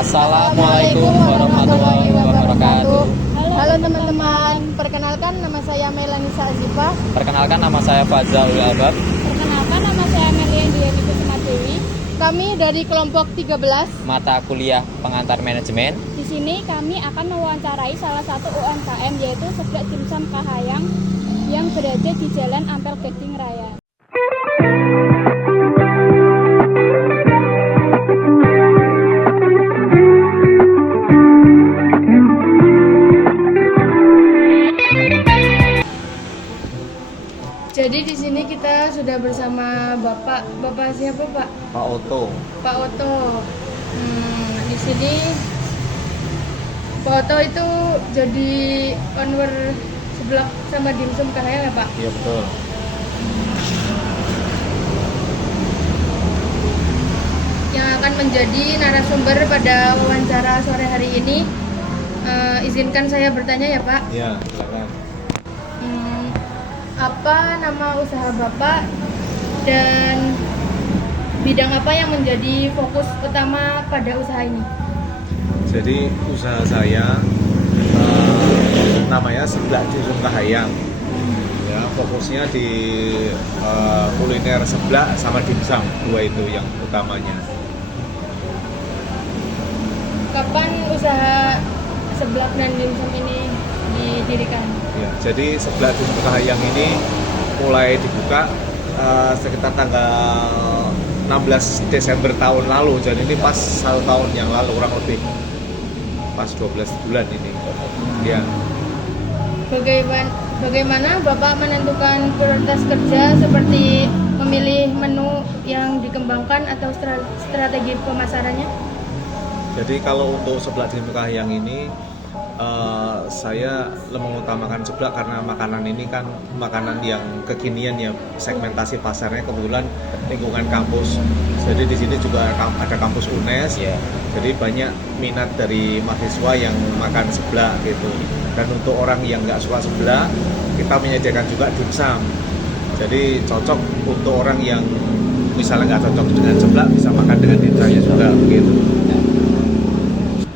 Assalamualaikum warahmatullahi wabarakatuh. Halo teman-teman, perkenalkan nama saya Melanisa Azifa. Perkenalkan nama saya Fazal Albab. Perkenalkan nama saya Melia Diani Kusuma Dewi. Kami dari kelompok 13. Mata kuliah pengantar manajemen. Di sini kami akan mewawancarai salah satu UMKM yaitu Seblak Dimsum Kahayang yang berada di Jalan Ampel Gading Raya. Jadi di sini kita sudah bersama Bapak siapa Pak? Pak Oto. Pak Oto. Di sini Pak Oto itu jadi owner Seblak sama Dimsum Kahayang ya Pak? Iya betul. Yang akan menjadi narasumber pada wawancara sore hari ini. Izinkan saya bertanya ya Pak. Iya, silakan. Apa nama usaha Bapak dan bidang apa yang menjadi fokus utama pada usaha ini? Jadi usaha saya namanya Seblak Dimsum Kahayang. Ya, fokusnya di kuliner seblak sama dimsum, dua itu yang utamanya. Kapan usaha seblak dan dimsum ini didirikan? Ya, jadi Seblak Dimsum Kahayang ini mulai dibuka sekitar tanggal 16 Desember tahun lalu. Jadi ini pas 1 tahun yang lalu kurang lebih. Pas 12 bulan ini. Ya. Bagaimana Bapak menentukan prioritas kerja seperti memilih menu yang dikembangkan atau strategi pemasarannya? Jadi kalau untuk Seblak Dimsum Kahayang ini saya mengutamakan seblak karena makanan ini kan makanan yang kekinian ya, segmentasi pasarnya kebetulan lingkungan kampus. Jadi di sini juga ada kampus UNES. Iya. Jadi banyak minat dari mahasiswa yang makan seblak gitu. Dan untuk orang yang nggak suka seblak, kita menyediakan juga dimsum. Jadi cocok untuk orang yang misalnya nggak cocok dengan seblak bisa makan dengan dimsumnya juga begitu.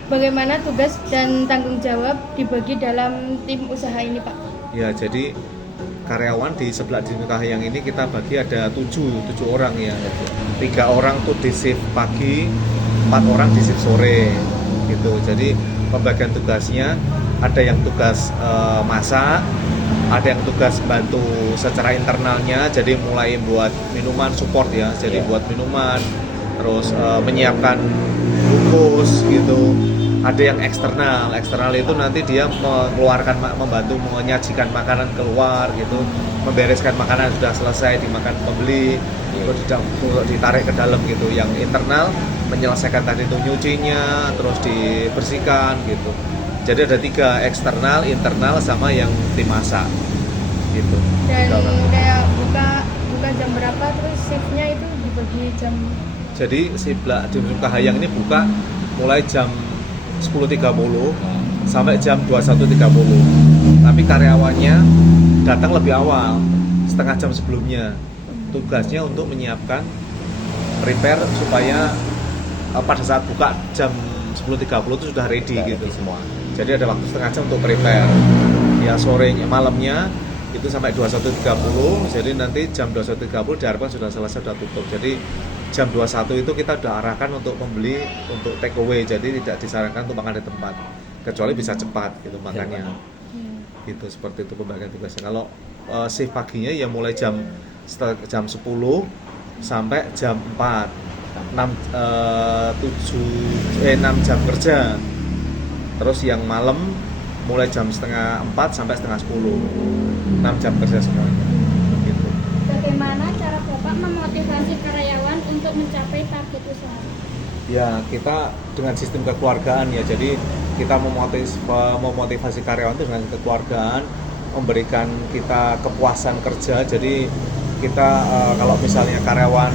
Bagaimana tugas dan tanggung jawab dibagi dalam tim usaha ini Pak? Ya, jadi karyawan di Seblak Dimsum Kahayang ini kita bagi ada 7 orang ya. 3 orang tuh di shift pagi, 4 orang di shift sore gitu. Jadi pembagian tugasnya ada yang tugas masak, ada yang tugas bantu secara internalnya, jadi mulai buat minuman support ya, jadi buat minuman, terus menyiapkan bungkus gitu. Ada yang eksternal itu nanti dia membantu menyajikan makanan keluar gitu, membereskan makanan sudah selesai dimakan pembeli, terus ditarik ke dalam gitu. Yang internal menyelesaikan tadi itu nyucinya, terus dibersihkan gitu. Jadi ada 3, eksternal, internal, sama yang tim masak gitu. Dan kayak buka jam berapa, terus shiftnya itu dibagi jam? Jadi Seblak Dimsum Kahayang ini buka mulai jam 10.30 sampai jam 21.30. Tapi karyawannya datang lebih awal, setengah jam sebelumnya. Tugasnya untuk menyiapkan prepare supaya pada saat buka jam 10.30 itu sudah ready gitu semua. Jadi ada waktu setengah jam untuk prepare. Ya sorenya, malamnya itu sampai 21.30. Jadi nanti jam 21.30 diharapkan sudah selesai, sudah tutup. Jadi jam 21 itu kita udah arahkan untuk pembeli untuk take away, jadi tidak disarankan untuk makan di tempat kecuali bisa cepat gitu makannya. Gitu, seperti itu pembagian tugasnya. Kalau shift paginya ya mulai jam 10 sampai jam 4, 6 jam kerja. Terus yang malam mulai jam setengah 4 sampai setengah 10, 6 jam kerja semuanya gitu. Bagaimana cara Bapak memotivasi karyawan untuk mencapai target usaha? Ya, kita dengan sistem kekeluargaan ya. Jadi kita memotivasi karyawan itu dengan kekeluargaan, memberikan kita kepuasan kerja. Jadi kita kalau misalnya karyawan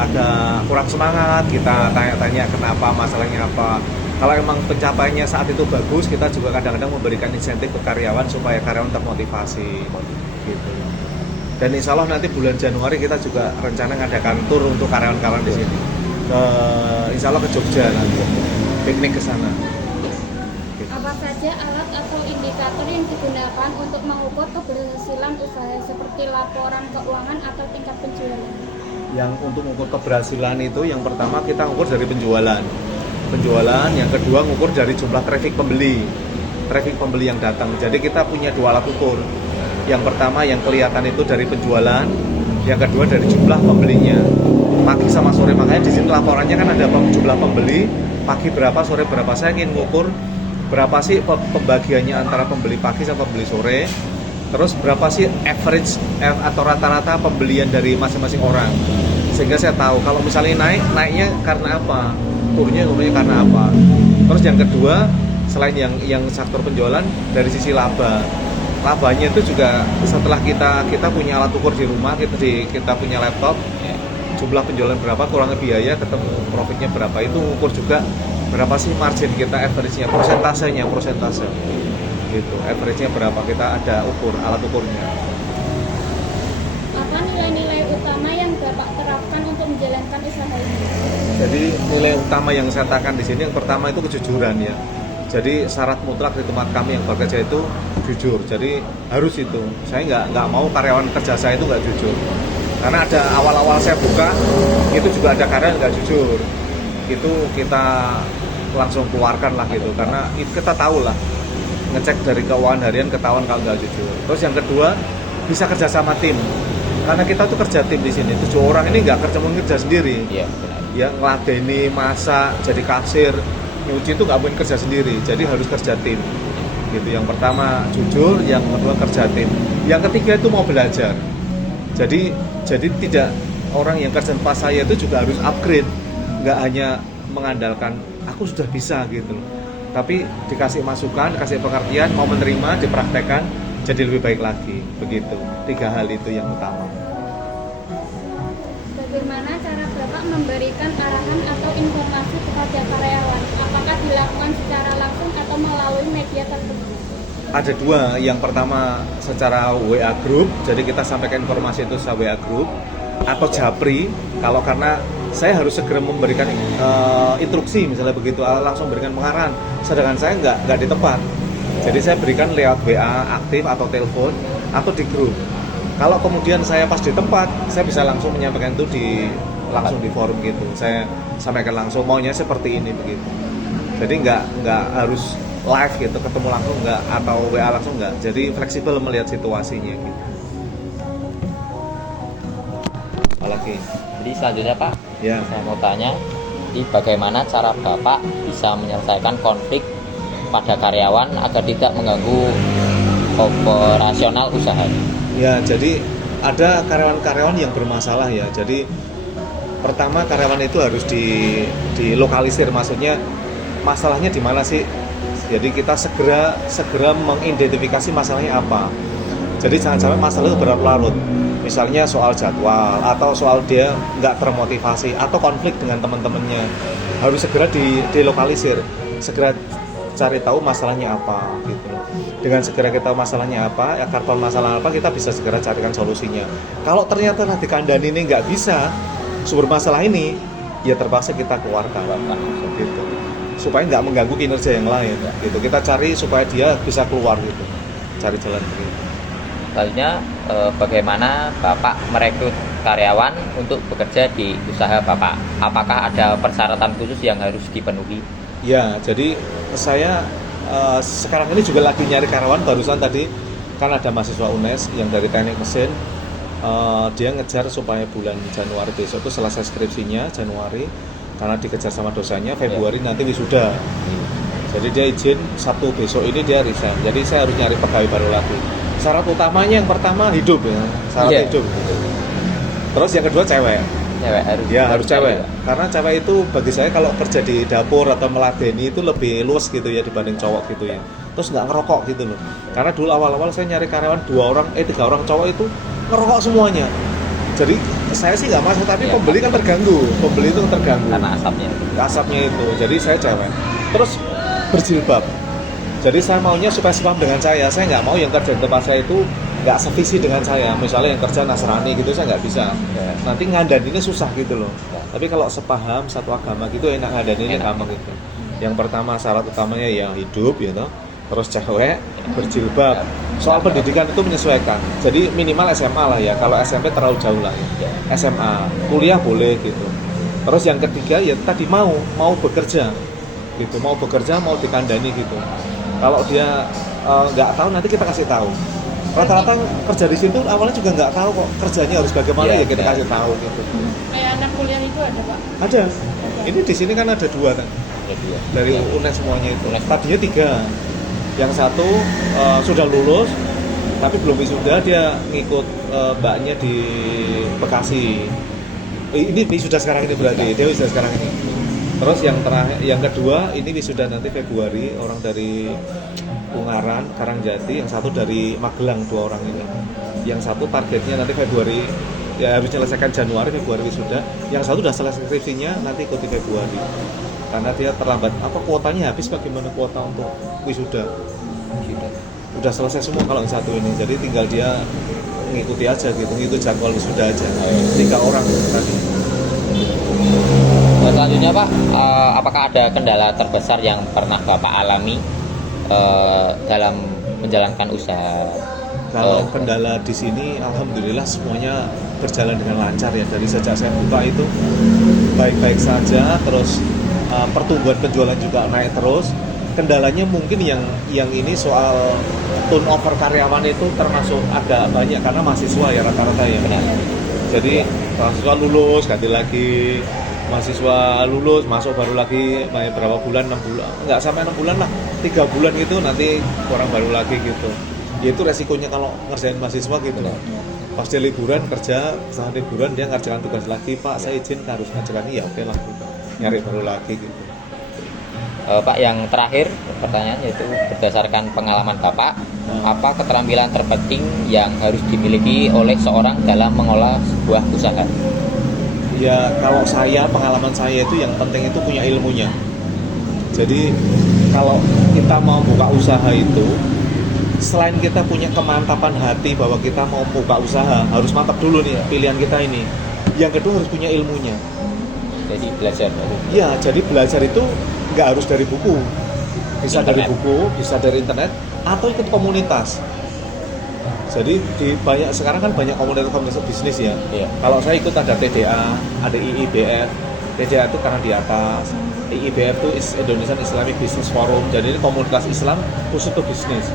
agak kurang semangat, kita tanya-tanya kenapa, masalahnya apa. Kalau emang pencapaiannya saat itu bagus, kita juga kadang-kadang memberikan insentif ke karyawan supaya karyawan termotivasi gitu. Dan insya Allah nanti bulan Januari kita juga rencana ngadakan tur untuk karyawan-karyawan di sini. insya Allah ke Jogja nanti piknik ke sana. Apa saja alat atau indikator yang digunakan untuk mengukur keberhasilan usaha seperti laporan keuangan atau tingkat penjualan? Yang untuk mengukur keberhasilan itu yang pertama kita ukur dari penjualan, yang kedua ngukur dari jumlah traffic pembeli yang datang. Jadi kita punya dua alat ukur. Yang pertama yang kelihatan itu dari penjualan, yang kedua dari jumlah pembelinya. Pagi sama sore, makanya di sini laporannya kan ada jumlah pembeli pagi berapa, sore berapa. Saya ingin ngukur berapa sih pembagiannya antara pembeli pagi sama pembeli sore, terus berapa sih average atau rata-rata pembelian dari masing-masing orang, sehingga saya tahu kalau misalnya naiknya karena apa, turunnya karena apa. Terus yang kedua, selain yang sektor penjualan, dari sisi labanya itu juga setelah kita punya alat ukur di rumah, kita punya laptop, jumlah penjualan berapa, kurangnya biaya, ketemu profitnya berapa, itu ukur juga berapa sih margin kita, average-nya, persentase gitu, average-nya berapa, kita ada ukur, alat ukurnya. Apa nilai-nilai utama yang Bapak terapkan untuk menjalankan usaha ini? Jadi nilai utama yang saya tekankan di sini yang pertama itu kejujuran ya. Jadi syarat mutlak di tempat kami yang bekerja itu jujur. Jadi harus itu. Saya nggak mau karyawan kerja saya itu nggak jujur. Karena ada awal-awal saya buka itu juga ada karyawan nggak jujur. Itu kita langsung keluarkan lah gitu. Karena kita tahu lah, ngecek dari keuangan harian ketahuan kalau nggak jujur. Terus yang kedua, bisa kerja sama tim. Karena kita tuh kerja tim di sini. 7 orang ini nggak kerja sendiri. Iya, benar. Ya ngeladeni, masak, jadi kasir, nyuci itu nggak mungkin kerja sendiri. Jadi harus kerja tim. Gitu. Yang pertama jujur, yang kedua kerja tim. Yang ketiga itu mau belajar. Jadi tidak, orang yang kerja pas saya itu juga harus upgrade. Nggak hanya mengandalkan aku sudah bisa gitu loh. Tapi dikasih masukan, dikasih pengertian, mau menerima, dipraktekkan, jadi lebih baik lagi. Begitu. 3 hal itu yang utama. Bagaimana cara Bapak memberikan arahan atau informasi kepada karyawan? Apakah dilakukan secara langsung atau melalui media tertentu? Ada 2. Yang pertama secara WA group, jadi kita sampaikan informasi itu secara WA group, atau japri, kalau karena saya harus segera memberikan instruksi misalnya begitu, langsung berikan pengarahan, sedangkan saya nggak di tempat. Jadi saya berikan lewat WA aktif atau telepon atau di grup. Kalau kemudian saya pas di tempat, saya bisa langsung menyampaikan itu langsung di forum gitu. Saya sampaikan langsung maunya seperti ini begitu. Jadi nggak harus live gitu, ketemu langsung nggak, atau WA langsung nggak. Jadi fleksibel melihat situasinya gitu. Apalagi? Jadi selanjutnya Pak, Ya. saya mau tanya, di bagaimana cara Bapak bisa menyelesaikan konflik pada karyawan agar tidak mengganggu operasional usaha? Ya, jadi ada karyawan-karyawan yang bermasalah ya. Jadi pertama karyawan itu harus dilokalisir, maksudnya masalahnya di mana sih? Jadi kita segera mengidentifikasi masalahnya apa. Jadi jangan sampai masalah itu berlarut. Misalnya soal jadwal atau soal dia nggak termotivasi atau konflik dengan teman-temannya, harus segera dilokalisir, segera cari tahu masalahnya apa gitu. Dengan segera kita tahu masalahnya apa, akar permasalahan apa, kita bisa segera carikan solusinya. Kalau ternyata nanti kandang ini nggak bisa sumber masalah ini, ya terpaksa kita keluarkan gitu, supaya nggak mengganggu kinerja yang lain gitu. Kita cari supaya dia bisa keluar gitu, cari jalan begitu. Selanjutnya, bagaimana Bapak merekrut karyawan untuk bekerja di usaha Bapak? Apakah ada persyaratan khusus yang harus dipenuhi? Ya, jadi saya sekarang ini juga lagi nyari karyawan. Barusan tadi kan ada mahasiswa UNES yang dari teknik mesin, dia ngejar supaya bulan Januari besok itu selesai skripsinya Januari, karena dikejar sama dosennya Februari nanti wisuda. Jadi dia izin Sabtu besok ini dia resign. Jadi saya harus nyari pegawai baru lagi. Syarat utamanya yang pertama hidup ya, syarat hidup. Terus yang kedua cewek. Cewek harus. Ya harus cewek. Karena cewek itu bagi saya kalau kerja di dapur atau meladeni itu lebih luas gitu ya dibanding cowok gitu ya. Terus nggak ngerokok gitu loh. Karena dulu awal-awal saya nyari karyawan 3 orang cowok itu ngerokok semuanya. Jadi saya sih nggak masuk, tapi pembeli kan terganggu. Pembeli itu terganggu. Karena Asapnya itu. Jadi saya cewek. Terus berjilbab. Jadi saya maunya supaya sepaham dengan saya nggak mau yang kerja di tempat saya itu nggak sevisi dengan saya. Misalnya yang kerja Nasrani gitu saya nggak bisa. Nanti ngandaninya susah gitu loh. Tapi kalau sepaham satu agama gitu enak ngadainnya Enak. gampang gitu. Yang pertama syarat utamanya ya hidup ya toh. Terus cewek berjilbab. Soal pendidikan itu menyesuaikan. Jadi minimal SMA lah ya. Kalau SMP terlalu jauh lah ya. SMA, kuliah boleh gitu. Terus yang ketiga ya tadi mau bekerja gitu, mau bekerja, mau dikandani gitu. Kalau dia nggak tahu nanti kita kasih tahu. Rata-rata kerja di situ awalnya juga nggak tahu kok kerjanya harus bagaimana, Iya, ya kita benar. kasih tahu gitu. Kayak anak kuliah itu ada Pak. Ada. Ini di sini kan ada 2 kan Ada 2. dari UNES semuanya itu. UNES. Tadinya 3. Yang satu sudah lulus tapi belum wisuda, dia ngikut mbaknya di Bekasi. Ini wisuda sekarang ini berarti, dia wisuda sekarang ini. Terus yang terakhir, yang kedua ini wisuda nanti Februari, orang dari Ungaran, Karangjati, yang satu dari Magelang, 2 orang ini. Yang satu targetnya nanti Februari, ya harus menyelesaikan Januari, Februari wisuda. Yang satu udah selesai skripsinya, nanti ikuti Februari. Karena dia terlambat, apa kuotanya habis, bagaimana kuota untuk wisuda? Udah selesai semua kalau yang satu ini, jadi tinggal dia ngikuti aja gitu, ngikut jadwal wisuda aja. 3 orang tadi. Selanjutnya Pak, apakah ada kendala terbesar yang pernah Bapak alami dalam menjalankan usaha? Kalau kendala di sini, alhamdulillah semuanya berjalan dengan lancar ya. Dari sejak saya buka itu baik-baik saja. Terus pertumbuhan penjualan juga naik terus. Kendalanya mungkin yang ini soal turnover karyawan itu termasuk agak banyak karena mahasiswa ya rata-rata ya. Benar. Jadi mahasiswa lulus ganti lagi, mahasiswa lulus masuk baru lagi berapa bulan, 6 bulan, nggak sampai 6 bulan lah, 3 bulan gitu nanti orang baru lagi gitu. Ya itu resikonya kalau ngerjain mahasiswa gitu. Pas dia liburan kerja, setelah liburan dia ngerjakan tugas lagi, Pak saya izin harus ngerjakan ini, ya oke lah gitu. Nyari baru lagi gitu. Pak, yang terakhir pertanyaan yaitu berdasarkan pengalaman Bapak, apa keterampilan terpenting yang harus dimiliki oleh seorang dalam mengolah sebuah usaha? Ya kalau saya, pengalaman saya itu yang penting itu punya ilmunya. Jadi kalau kita mau buka usaha itu, selain kita punya kemantapan hati bahwa kita mau buka usaha, harus mantap dulu nih pilihan kita ini. Yang kedua harus punya ilmunya. Jadi belajar. Ya, jadi belajar itu nggak harus dari buku. Bisa dari Internet. buku, bisa dari internet, atau ikut komunitas. Jadi sekarang kan banyak komunitas bisnis ya. Iya. Kalau saya ikut ada TDA, ada IIBF. TDA itu karena di atas. IIBF itu Indonesian Islamic Business Forum. Jadi ini komunitas Islam khusus untuk bisnis.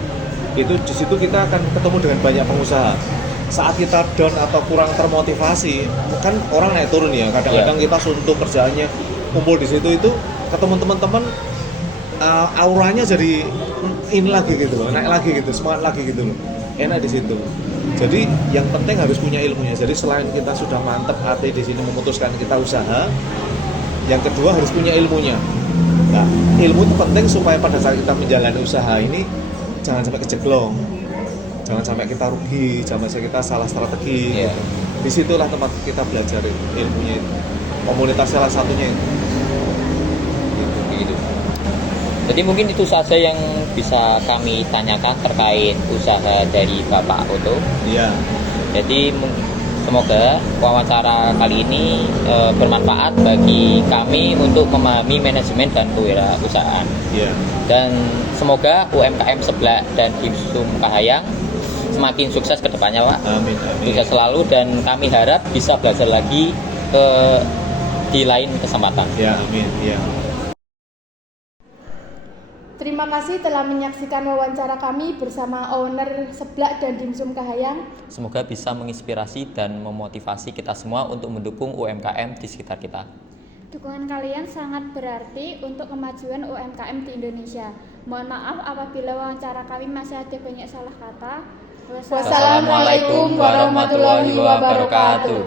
Itu di situ kita akan ketemu dengan banyak pengusaha. Saat kita down atau kurang termotivasi, kan orang naik turun ya. Kadang-kadang kita suntuk kerjaannya, kumpul di situ itu ketemu teman-teman, auranya jadi ini lagi gitu loh, naik lagi gitu, semangat lagi gitu loh, enak di situ. Jadi yang penting harus punya ilmunya. Jadi selain kita sudah mantep hati di sini memutuskan kita usaha, yang kedua harus punya ilmunya. Nah, ilmu itu penting supaya pada saat kita menjalani usaha ini jangan sampai keceklong, jangan sampai kita rugi, jangan sampai kita salah strategi. Iya. Disitulah tempat kita belajar itu, ilmunya itu. Komunitas salah satunya itu. Gitu. Jadi mungkin itu saja yang bisa kami tanyakan terkait usaha dari Bapak Oto. Iya. Jadi semoga wawancara kali ini bermanfaat bagi kami untuk memahami manajemen dan kewirausahaan. Iya. Dan semoga UMKM Seblak dan Dimsum Kahayang semakin sukses ke depannya Pak. Amin, amin. Sukses selalu dan kami harap bisa belajar lagi di lain kesempatan. Ya, amin. Ya. Terima kasih telah menyaksikan wawancara kami bersama owner Seblak dan Dimsum Kahayang. Semoga bisa menginspirasi dan memotivasi kita semua untuk mendukung UMKM di sekitar kita. Dukungan kalian sangat berarti untuk kemajuan UMKM di Indonesia. Mohon maaf apabila wawancara kami masih ada banyak salah kata. Wassalamualaikum warahmatullahi wabarakatuh.